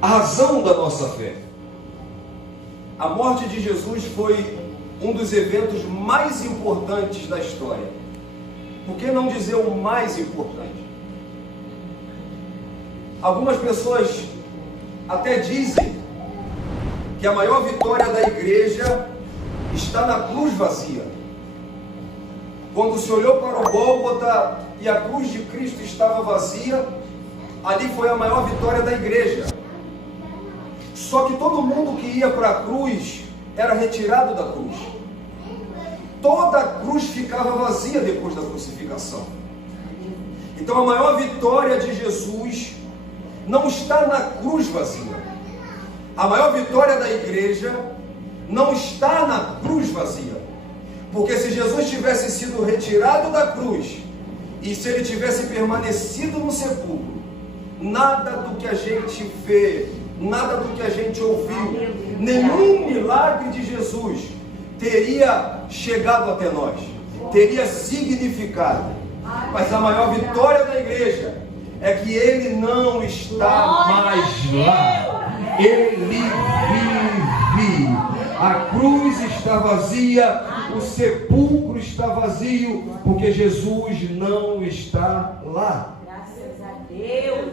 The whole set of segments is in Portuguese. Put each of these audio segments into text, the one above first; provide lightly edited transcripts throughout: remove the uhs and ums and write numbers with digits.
a razão da nossa fé. A morte de Jesus foi um dos eventos mais importantes da história. Por que não dizer o mais importante? Algumas pessoas até dizem que a maior vitória da igreja está na cruz vazia. Quando se olhou para o Gólgota e a cruz de Cristo estava vazia, ali foi a maior vitória da igreja. Só que todo mundo que ia para a cruz era retirado da cruz. Toda a cruz ficava vazia depois da crucificação. Então a maior vitória de Jesus não está na cruz vazia. A maior vitória da igreja não está na cruz vazia. Porque se Jesus tivesse sido retirado da cruz, e se ele tivesse permanecido no sepulcro, nada do que a gente vê, nada do que a gente ouviu, nenhum milagre de Jesus teria chegado até nós, teria significado. Mas a maior vitória da igreja é que ele não está mais lá, ele vive. A cruz está vazia, o sepulcro está vazio, porque Jesus não está lá. Graças a Deus.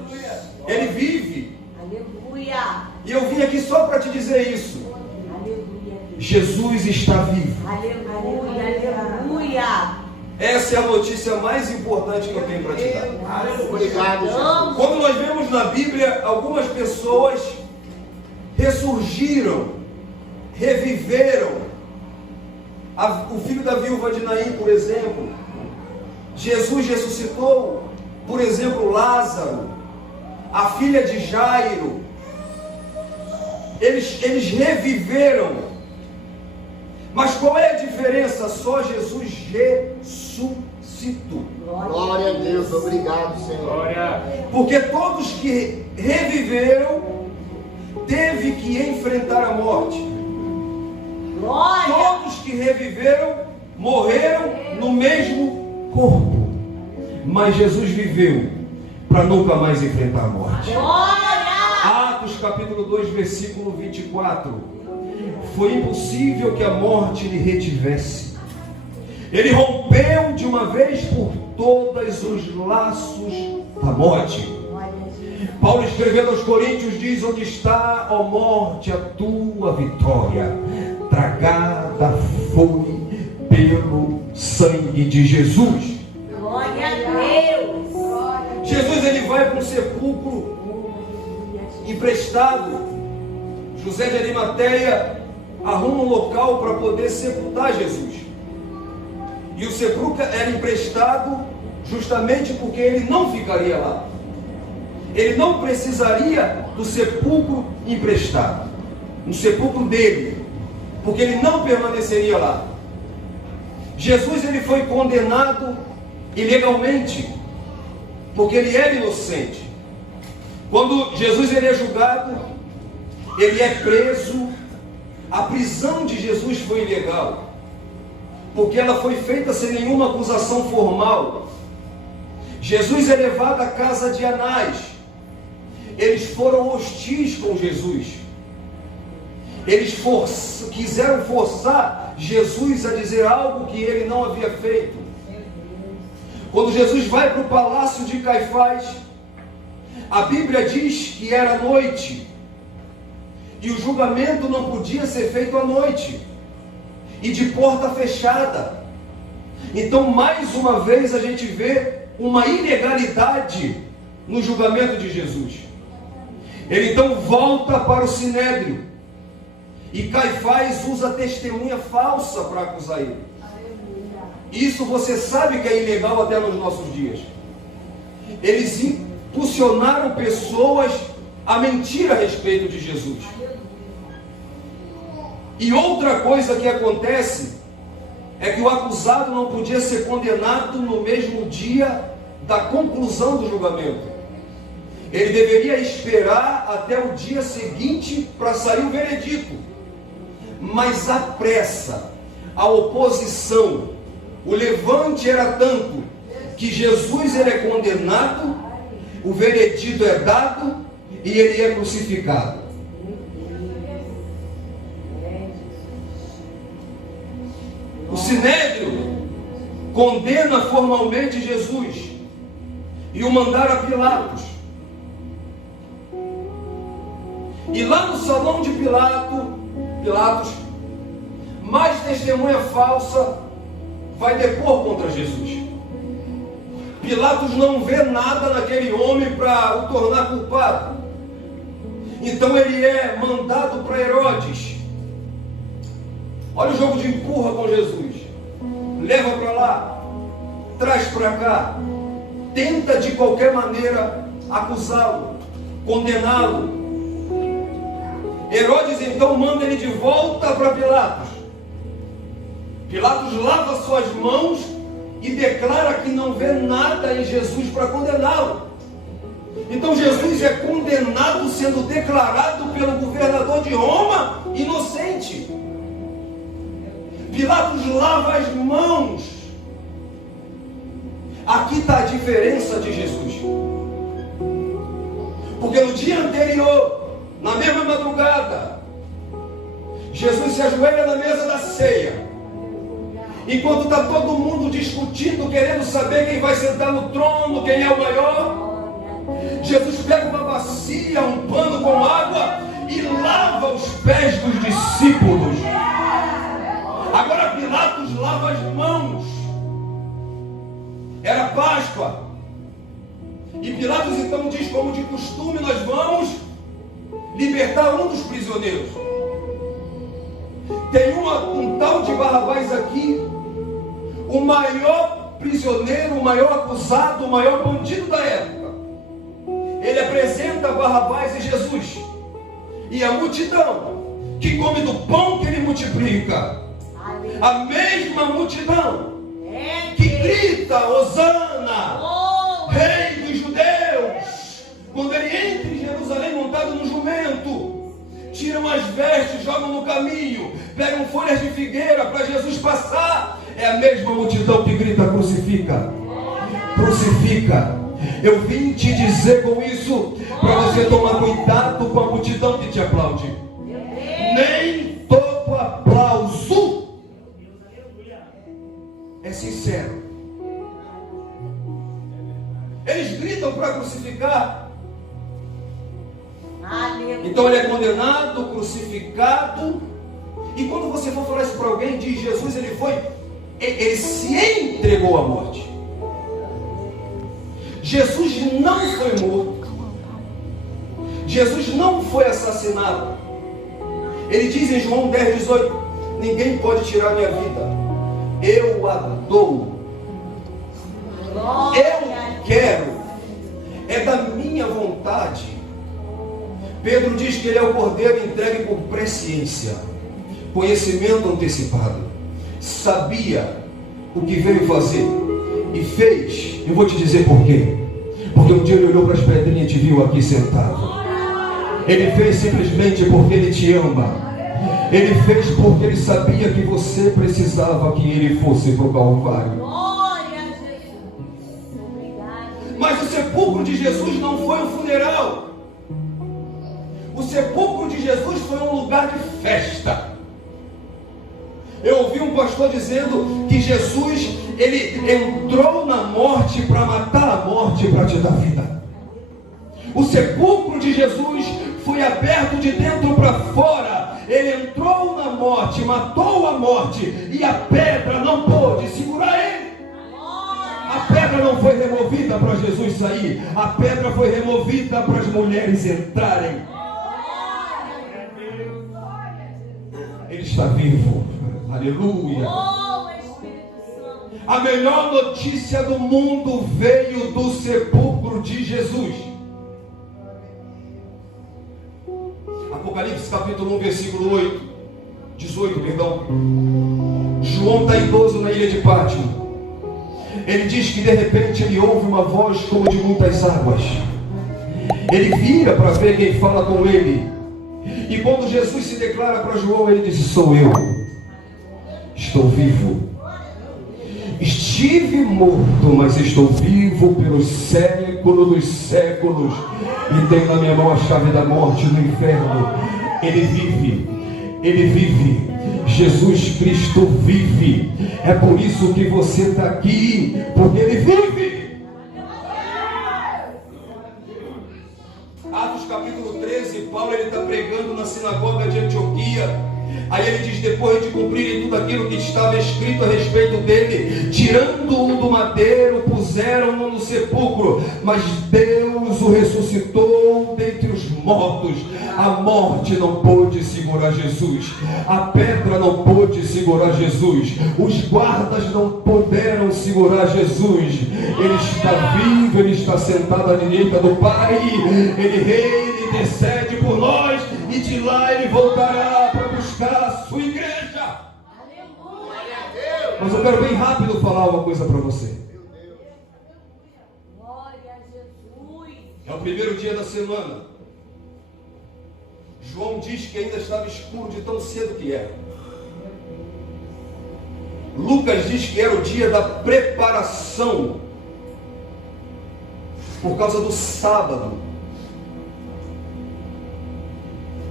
Ele vive. Aleluia. E eu vim aqui só para te dizer isso. Aleluia. Jesus está vivo. Aleluia. Aleluia. Essa é a notícia mais importante que eu tenho para te dar. Obrigado, Jesus. Quando nós vemos na Bíblia, algumas pessoas ressurgiram, reviveram. O filho da viúva de Naim, por exemplo. Jesus ressuscitou, por exemplo, Lázaro, a filha de Jairo. Eles reviveram. Mas qual é a diferença? Só Jesus ressuscitou. Glória a Deus, obrigado, Senhor. Glória. Porque todos que reviveram teve que enfrentar a morte. Glória. Todos que reviveram morreram no mesmo corpo. Mas Jesus viveu para nunca mais enfrentar a morte. Glória. Atos capítulo 2, versículo 24. Foi impossível que a morte lhe retivesse. Ele rompeu de uma vez por todas os laços da morte. Paulo escrevendo aos Coríntios diz: onde está, ó morte, a tua vitória? Tragada foi pelo sangue de Jesus. Glória a Deus. Jesus, ele vai para um sepulcro emprestado. José de Arimateia arruma um local para poder sepultar Jesus. E o sepulcro era emprestado justamente porque ele não ficaria lá. Ele não precisaria do sepulcro emprestado, no sepulcro dele, porque ele não permaneceria lá. Jesus, ele foi condenado ilegalmente, porque ele era inocente. Quando Jesus ele é julgado, ele é preso. A prisão de Jesus foi ilegal, porque ela foi feita sem nenhuma acusação formal. Jesus é levado à casa de Anás. Eles foram hostis com Jesus. Eles quiseram forçar Jesus a dizer algo que ele não havia feito. Quando Jesus vai para o palácio de Caifás, a Bíblia diz que era noite. E o julgamento não podia ser feito à noite. E de porta fechada. Então, mais uma vez, a gente vê uma ilegalidade no julgamento de Jesus. Ele então volta para o Sinédrio. E Caifás usa testemunha falsa para acusar ele. Isso você sabe que é ilegal até nos nossos dias. Eles impulsionaram pessoas a mentir a respeito de Jesus. E outra coisa que acontece é que o acusado não podia ser condenado no mesmo dia da conclusão do julgamento. Ele deveria esperar até o dia seguinte para sair o veredito. Mas a pressa, a oposição, o levante era tanto que Jesus ele é condenado, o veredito é dado e ele é crucificado. O Sinédrio condena formalmente Jesus e o mandaram a Pilatos. E lá no salão de Pilatos, mais testemunha falsa vai depor contra Jesus. Pilatos não vê nada naquele homem para o tornar culpado. Então ele é mandado para Herodes. Olha o jogo de empurra com Jesus. Leva para lá, traz para cá, tenta de qualquer maneira acusá-lo, condená-lo. Herodes então manda ele de volta para Pilatos. Pilatos lava suas mãos e declara que não vê nada em Jesus para condená-lo. Então Jesus é condenado, sendo declarado pelo governador de Roma inocente. Pilatos lava as mãos. Aqui está a diferença de Jesus. Porque no dia anterior, na mesma madrugada, Jesus se ajoelha na mesa da ceia. Enquanto está todo mundo discutindo, querendo saber quem vai sentar no trono, quem é o maior, Jesus pega uma bacia, um pano com água e lava os pés dos discípulos. Agora Pilatos lava as mãos. Era Páscoa. E Pilatos então diz, como de costume, nós vamos libertar um dos prisioneiros. Tem um tal de Barrabás aqui, o maior prisioneiro, o maior acusado, o maior bandido da época. Ele apresenta Barrabás e Jesus. E a multidão que come do pão que ele multiplica, a mesma multidão que grita, Hosana, Rei dos Judeus, quando ele entra em Jerusalém montado no jumento, tiram as vestes, jogam no caminho, pegam folhas de figueira para Jesus passar. É a mesma multidão que grita, crucifica, crucifica. Eu vim te dizer com isso para você tomar cuidado com a multidão que te aplaude. Nem todo aplauso é sincero. Eles gritam para crucificar. Então ele é condenado, crucificado. E quando você for falar isso para alguém, diz Jesus, ele se entregou à morte. Jesus não foi morto. Jesus não foi assassinado. Ele diz em João 10:18: ninguém pode tirar minha vida. Eu a dou. Eu quero. É da minha vontade. Pedro diz que ele é o cordeiro entregue por presciência, conhecimento antecipado. Sabia o que veio fazer e fez. Eu vou te dizer por quê. Porque um dia ele olhou para as pedrinhas e te viu aqui sentado. Ele fez simplesmente porque ele te ama. Ele fez porque ele sabia que você precisava que ele fosse para o Calvário. Mas o sepulcro de Jesus não foi um funeral. O sepulcro de Jesus foi um lugar de festa. Eu ouvi um pastor dizendo que Jesus, ele entrou na morte para matar a morte, para te dar vida. O sepulcro de Jesus foi aberto de dentro para fora. Ele entrou na morte, matou a morte, e a pedra não pôde segurar ele. A pedra não foi removida para Jesus sair. A pedra foi removida para as mulheres entrarem. Ele está vivo. Aleluia. A melhor notícia do mundo veio do sepulcro de Jesus. Apocalipse capítulo 1, versículo 18, perdão. João está idoso na ilha de Pátimo. Ele diz que de repente ele ouve uma voz como de muitas águas. Ele vira para ver quem fala com ele. E quando Jesus se declara para João, ele diz: sou eu. Estou vivo. Estive morto, mas estou vivo pelos séculos dos séculos. e tenho na minha mão a chave da morte e do inferno. Ele vive, Ele vive. Jesus Cristo vive. É por isso que você está aqui, porque Ele vive. Atos capítulo 13, Paulo está pregando na sinagoga de Antioquia. Aí ele diz: depois de cumprirem tudo aquilo que estava escrito a respeito dele, tirando-o do madeiro, puseram-no no sepulcro, mas Deus o ressuscitou dentre os mortos. A morte não pôde segurar Jesus, a pedra não pôde segurar Jesus, os guardas não puderam segurar Jesus. Ele está vivo, Ele está sentado à direita do Pai, Ele reina, Ele intercede por nós, e de lá Ele voltará para buscar a sua igreja. Mas eu quero bem rápido falar uma coisa para você. Glória a Jesus. É o primeiro dia da semana. João diz que ainda estava escuro de tão cedo que era. Lucas diz que era o dia da preparação, por causa do sábado.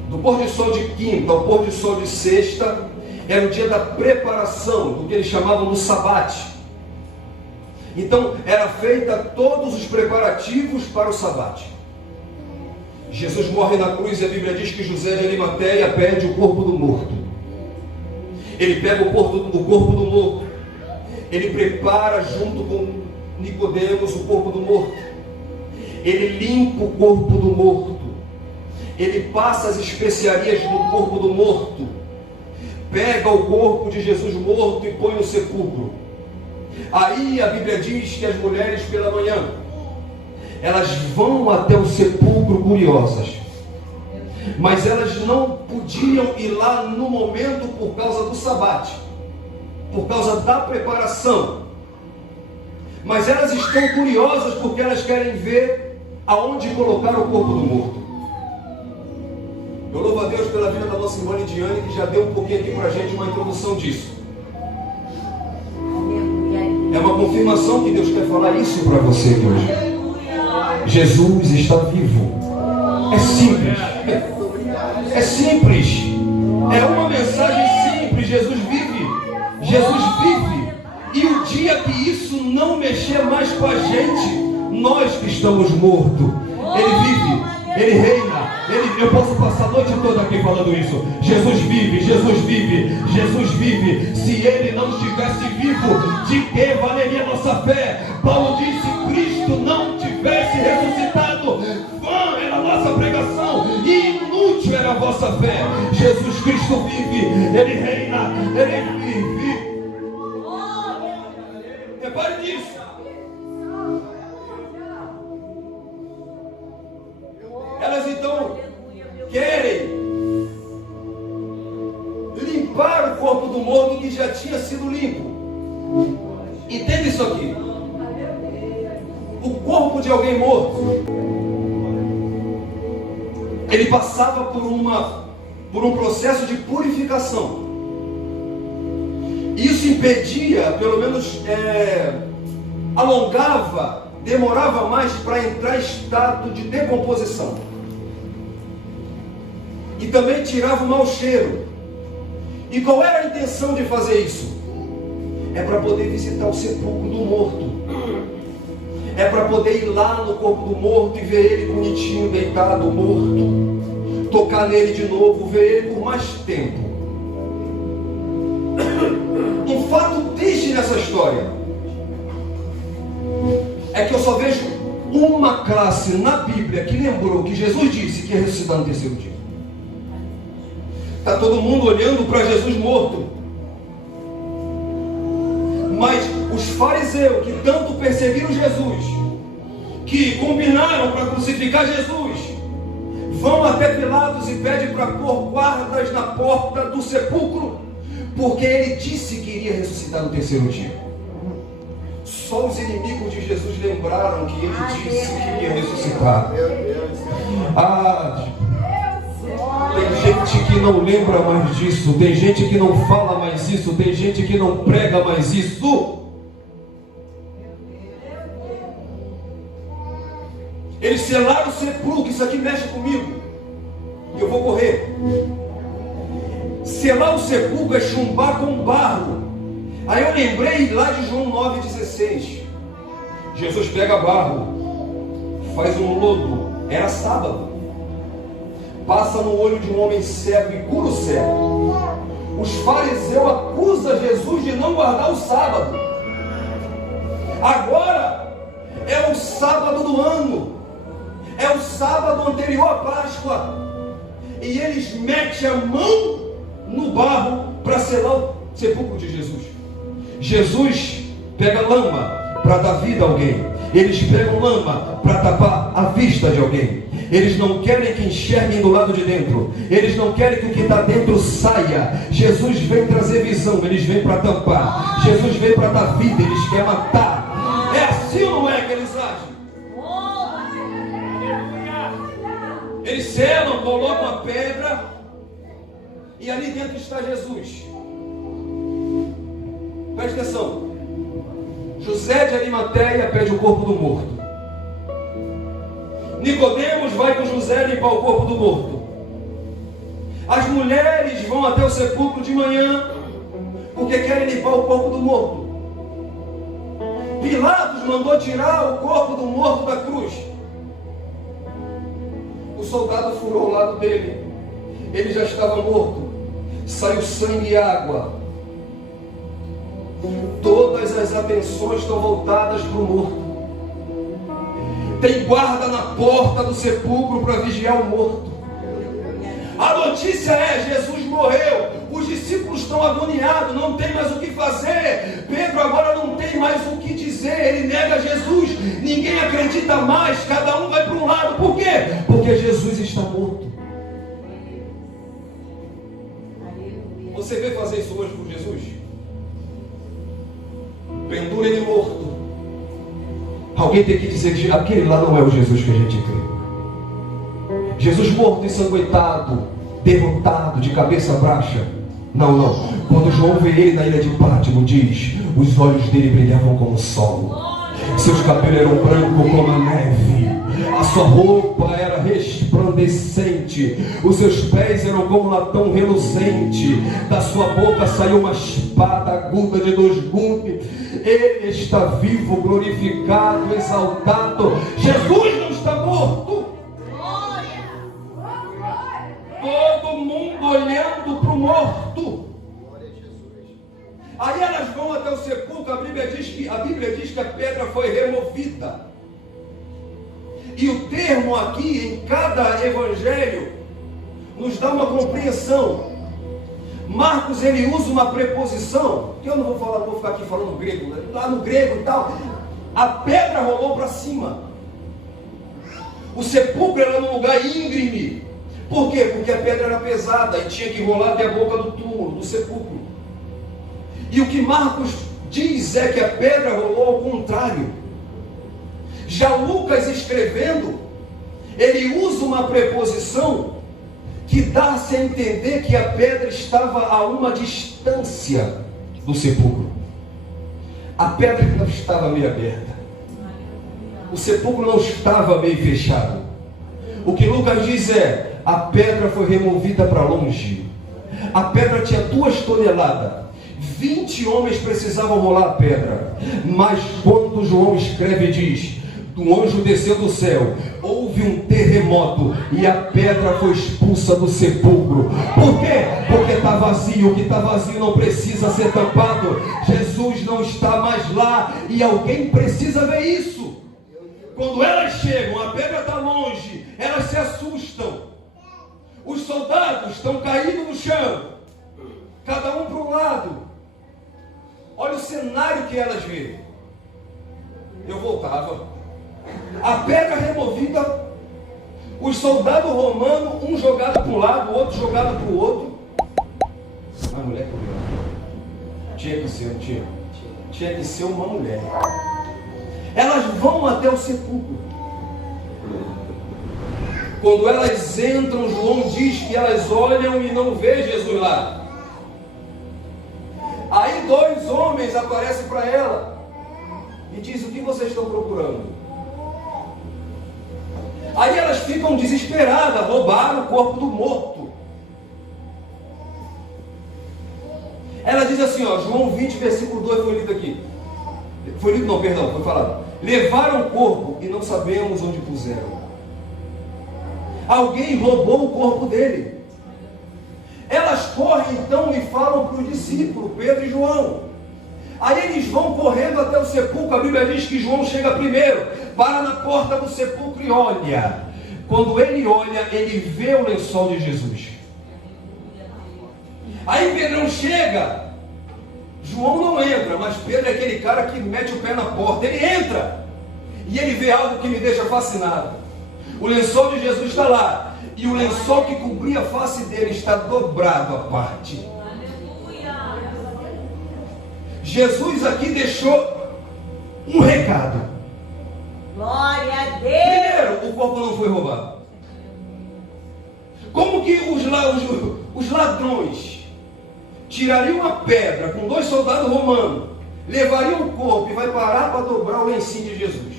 Do pôr de sol de quinta ao pôr de sol de sexta, era o dia da preparação, do que eles chamavam do sabate. Então, era feita todos os preparativos para o sabate. Jesus morre na cruz e a Bíblia diz que José de Arimateia pede o corpo do morto. Ele pega o corpo do morto, ele prepara junto com Nicodemos o corpo do morto, ele limpa o corpo do morto, ele passa as especiarias no corpo do morto, pega o corpo de Jesus morto e põe no sepulcro. Aí a Bíblia diz que as mulheres pela manhã, elas vão até o sepulcro curiosas, mas elas não podiam ir lá no momento por causa do sabate, por causa da preparação. Mas elas estão curiosas porque elas querem ver aonde colocar o corpo do morto. Eu louvo a Deus pela vida da nossa irmã Lidiane, que já deu um pouquinho aqui para a gente uma introdução disso. É uma confirmação que Deus quer falar isso para você aqui hoje. Jesus está vivo. É simples. É simples. É uma mensagem simples. Jesus vive. Jesus vive. E o dia que isso não mexer mais com a gente, nós que estamos mortos, Ele vive, Ele reina. Eu posso passar a noite toda aqui falando isso. Jesus vive, Jesus vive, Jesus vive. Se Ele não estivesse vivo, de que valeria a nossa fé? Paulo disse: se Cristo não tivesse ressuscitado, vã era a nossa pregação e inútil era a vossa fé. Jesus Cristo vive, Ele reina, Ele vive. Repare nisso. Elas então querem limpar o corpo do morto que já tinha sido limpo. Entenda isso aqui. O corpo de alguém morto, ele passava por um processo de purificação. Isso impedia, pelo menos alongava, demorava mais para entrar em estado de decomposição. E também tirava o mau cheiro. E qual era a intenção de fazer isso? É para poder visitar o sepulcro do morto. É para poder ir lá no corpo do morto e ver ele bonitinho, deitado, morto. Tocar nele de novo, ver ele por mais tempo. Um fato triste nessa história é que eu só vejo uma classe na Bíblia que lembrou que Jesus disse que ia ressuscitar no terceiro dia. Está todo mundo olhando para Jesus morto. Mas os fariseus que tanto perseguiram Jesus, que combinaram para crucificar Jesus, vão até Pilatos e pedem para pôr guardas na porta do sepulcro, porque ele disse que iria ressuscitar no terceiro dia. Só os inimigos de Jesus lembraram que ele disse que iria ressuscitar. Tem gente que não lembra mais disso, tem gente que não fala mais isso, tem gente que não prega mais isso. Eles selaram o sepulcro. Isso aqui mexe comigo. Eu vou correr. Selar o sepulcro é chumbar com barro. Aí eu lembrei lá de João 9,16. Jesus pega barro, faz um lodo. Era sábado. Passa no olho de um homem cego e cura o cego. Os fariseus acusam Jesus de não guardar o sábado. Agora é o sábado do ano. É o sábado anterior à Páscoa. E eles metem a mão no barro para selar o sepulcro de Jesus. Jesus pega lama para dar vida a alguém. Eles pegam lama para tapar a vista de alguém. Eles não querem que enxerguem do lado de dentro. Eles não querem que o que está dentro saia. Jesus vem trazer visão, eles vêm para tampar. Jesus vem para dar vida, eles querem matar. É assim ou não é que eles agem? Eles selam, colocam a pedra, e ali dentro está Jesus. Preste atenção. José de Arimateia pede o corpo do morto. Nicodemos vai com José limpar o corpo do morto. As mulheres vão até o sepulcro de manhã, porque querem limpar o corpo do morto. Pilatos mandou tirar o corpo do morto da cruz. O soldado furou o lado dele. Ele já estava morto. Saiu sangue e água. Todas as atenções estão voltadas para o morto. Tem guarda na porta do sepulcro para vigiar o morto. A notícia é: Jesus morreu. Os discípulos estão agoniados, não tem mais o que fazer. Pedro agora não tem mais o que dizer. Ele nega Jesus. Ninguém acredita mais. Cada um vai para um lado. Por quê? Porque Jesus está morto. Você veio fazer isso hoje por Jesus? Pendura ele morto. Alguém tem que dizer que aquele lá não é o Jesus que a gente crê. Jesus morto, ensanguentado, derrotado, de cabeça baixa. Não. Quando João vê ele na ilha de Pátimo, diz: os olhos dele brilhavam como o sol. Seus cabelos eram brancos como a neve. A sua roupa era resplandecente. Os seus pés eram como latão reluzente. Da sua boca saiu uma espada aguda de 2 gumes. Ele está vivo, glorificado, exaltado. Jesus não está morto. Todo mundo olhando para o morto. Aí elas vão até o sepulcro. A Bíblia diz que a pedra foi removida. E o termo aqui em cada evangelho nos dá uma compreensão. Marcos, ele usa uma preposição, que eu não vou falar, não vou ficar aqui falando grego, né? Lá no grego e tal, a pedra rolou para cima. O sepulcro era num lugar íngreme. Por quê? Porque a pedra era pesada e tinha que rolar até a boca do túmulo, do sepulcro. E o que Marcos diz é que a pedra rolou ao contrário. Já Lucas escrevendo, ele usa uma preposição que dá-se a entender que a pedra estava a uma distância do sepulcro. A pedra não estava meio aberta. O sepulcro não estava meio fechado. O que Lucas diz é: a pedra foi removida para longe. A pedra tinha 2 toneladas. 20 homens precisavam rolar a pedra. Mas quando João escreve, diz: um anjo desceu do céu, houve um terremoto e a pedra foi expulsa do sepulcro. Por quê? Porque está vazio. O que está vazio não precisa ser tampado. Jesus não está mais lá e alguém precisa ver isso. Quando elas chegam, a pedra está longe, elas se assustam. Os soldados estão caídos no chão, cada um para um lado. Olha o cenário que elas veem. Eu voltava. A pedra removida, os soldados romanos, um jogado para um lado, o outro jogado para o outro. A mulher correu. Tinha que ser, tinha que ser uma mulher. Elas vão até o sepulcro. Quando elas entram, João diz que elas olham e não vê Jesus lá. Aí 2 homens aparecem para ela e dizem: o que vocês estão procurando? Aí elas ficam desesperadas, roubaram o corpo do morto. Ela diz assim, ó, João 20, versículo 2 foi lido aqui. Foi lido não, perdão, foi falado. Levaram o corpo e não sabemos onde puseram. Alguém roubou o corpo dele. Elas correm então e falam para o discípulo, Pedro e João. Aí eles vão correndo até o sepulcro. A Bíblia diz que João chega primeiro, para na porta do sepulcro e olha. Quando ele olha, ele vê o lençol de Jesus. Aí Pedrão chega. João não entra, mas Pedro é aquele cara que mete o pé na porta. Ele entra e ele vê algo que me deixa fascinado. O lençol de Jesus está lá, e o lençol que cobria a face dele está dobrado à parte. Jesus aqui deixou um recado. Glória a Deus. Primeiro, o corpo não foi roubado. Como que os ladrões tirariam a pedra com 2 soldados romanos, levariam o corpo e vai parar para dobrar o lencinho de Jesus?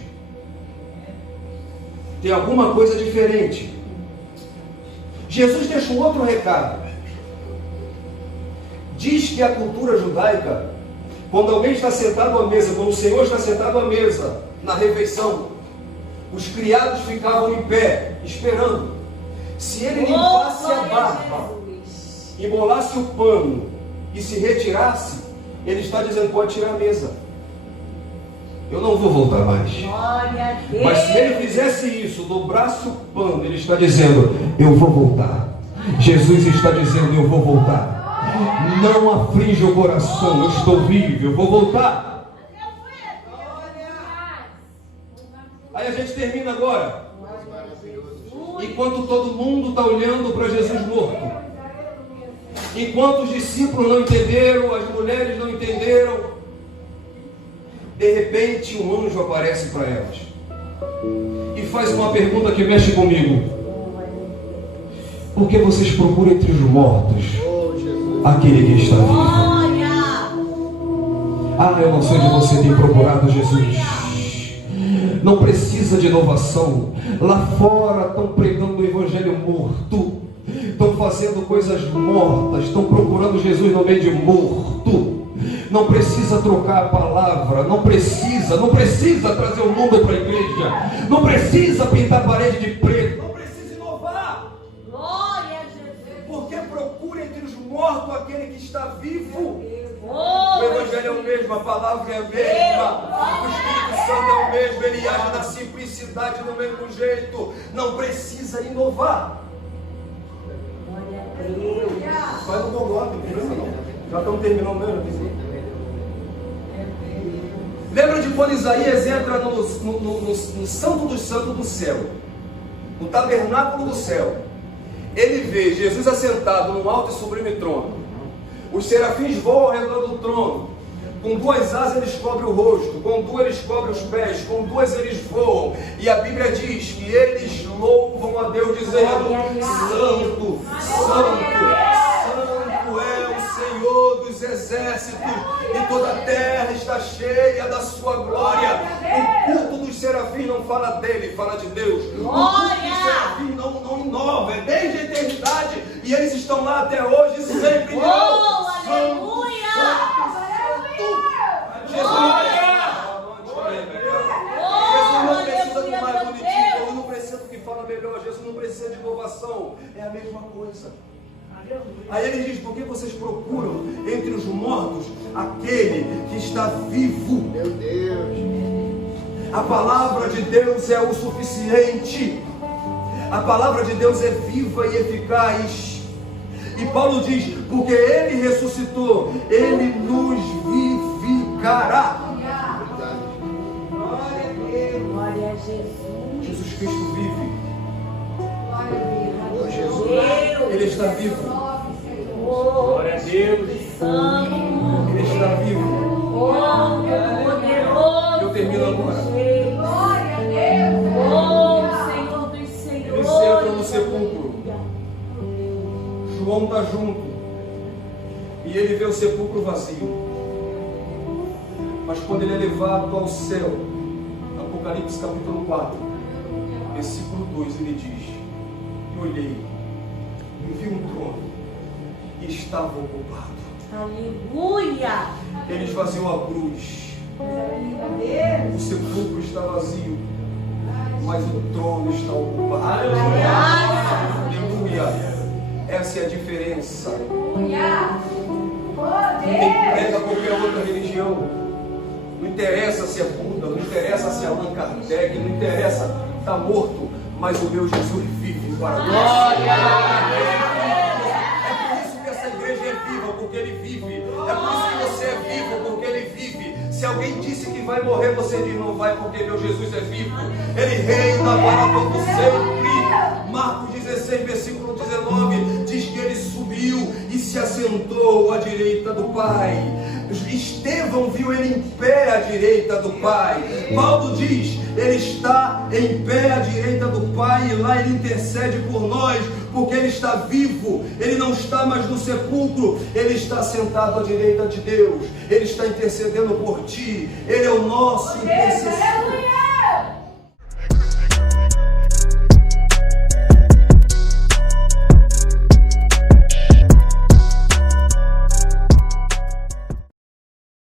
Tem alguma coisa diferente. Jesus deixa um outro recado. Diz que a cultura judaica, quando alguém está sentado à mesa, quando o Senhor está sentado à mesa, na refeição, os criados ficavam em pé, esperando. Se ele limpasse a barba, embolasse o pano e se retirasse, ele está dizendo, pode tirar a mesa. Eu não vou voltar mais. Glória a Deus. Mas se ele fizesse isso, dobrasse o pano, ele está dizendo, eu vou voltar. Jesus está dizendo, eu vou voltar. Não aflige o coração, eu estou vivo, eu vou voltar. Aí a gente termina agora. Enquanto todo mundo está olhando para Jesus morto. Enquanto os discípulos não entenderam, as mulheres não entenderam. De repente um anjo aparece para elas e faz uma pergunta que mexe comigo. Por que vocês procuram entre os mortos aquele que está vivo? Ah, eu não sei onde você tem procurado Jesus. Não precisa de inovação. Lá fora estão pregando o evangelho morto, estão fazendo coisas mortas, estão procurando Jesus no meio de morto. Não precisa trocar a palavra, não precisa trazer o mundo para a igreja, não precisa pintar a parede de preto, não precisa inovar. Glória a Jesus. Porque procura entre os mortos aquele que está vivo. Oh, O evangelho é o mesmo, a palavra é a mesma, o Espírito Santo é o mesmo, ele age na simplicidade do mesmo jeito, não precisa inovar. glória a Deus. Faz um bom não tem problema não. Já estamos terminando mesmo. Lembra de quando Isaías entra no Santo dos Santos do céu, no tabernáculo do céu? Ele vê Jesus assentado num alto e sublime trono. Os serafins voam ao redor do trono. Com 2 asas eles cobrem o rosto, com 2 eles cobrem os pés, com 2 eles voam. E a Bíblia diz que eles louvam a Deus dizendo: Santo, Santo, Santo é o Senhor dos exércitos, e toda a terra está cheia da sua glória. O culto dos serafins não fala dele, fala de Deus. O culto dos serafins não inova, é desde a eternidade, e eles estão lá até hoje, sempre dirão: Santo, Santo, Jesus não precisa de mais bonitinho, eu não preciso que fala melhor, Jesus não precisa de inovação, é a mesma coisa. Aí ele diz: por que vocês procuram entre os mortos aquele que está vivo? Meu Deus. A palavra de Deus é o suficiente. A palavra de Deus é viva e eficaz. E Paulo diz: porque ele ressuscitou, ele nos vivificará. Glória a Deus. Glória a Jesus. Jesus Cristo vive. Oh, Jesus. Deus. Ele está vivo. Glória a Deus. Santo. Ele está vivo. Poderoso. Eu termino agora. Glória a Deus. Oh, Senhor dos Senhores. Eles entram no sepulcro. João está junto. E ele vê o sepulcro vazio. Mas quando ele é levado ao céu, Apocalipse capítulo 4, versículo 2, ele diz: e olhei, e vi um trono, e estava ocupado. Aleluia. Eles faziam a cruz, o sepulcro está vazio, mas o trono está ocupado. Aleluia. Essa é a diferença. Quem prega qualquer outra religião, não interessa se é Buda, não interessa se é Allan Kardec, não interessa, está morto, mas o meu Jesus vive para nós. É por isso que essa igreja é viva, porque ele vive. É por isso que você é vivo, porque ele vive. Se alguém disse que vai morrer, você diz: não vai, porque meu Jesus é vivo. Ele reina para todo sempre. Marcos 16, versículo 19, diz que ele subiu e se assentou à direita do Pai. Estevão viu ele em pé à direita do Pai. Paulo diz: ele está em pé à direita do Pai, e lá ele intercede por nós, porque ele está vivo. Ele não está mais no sepulcro, ele está sentado à direita de Deus. Ele está intercedendo por ti. Ele é o nosso intercessor.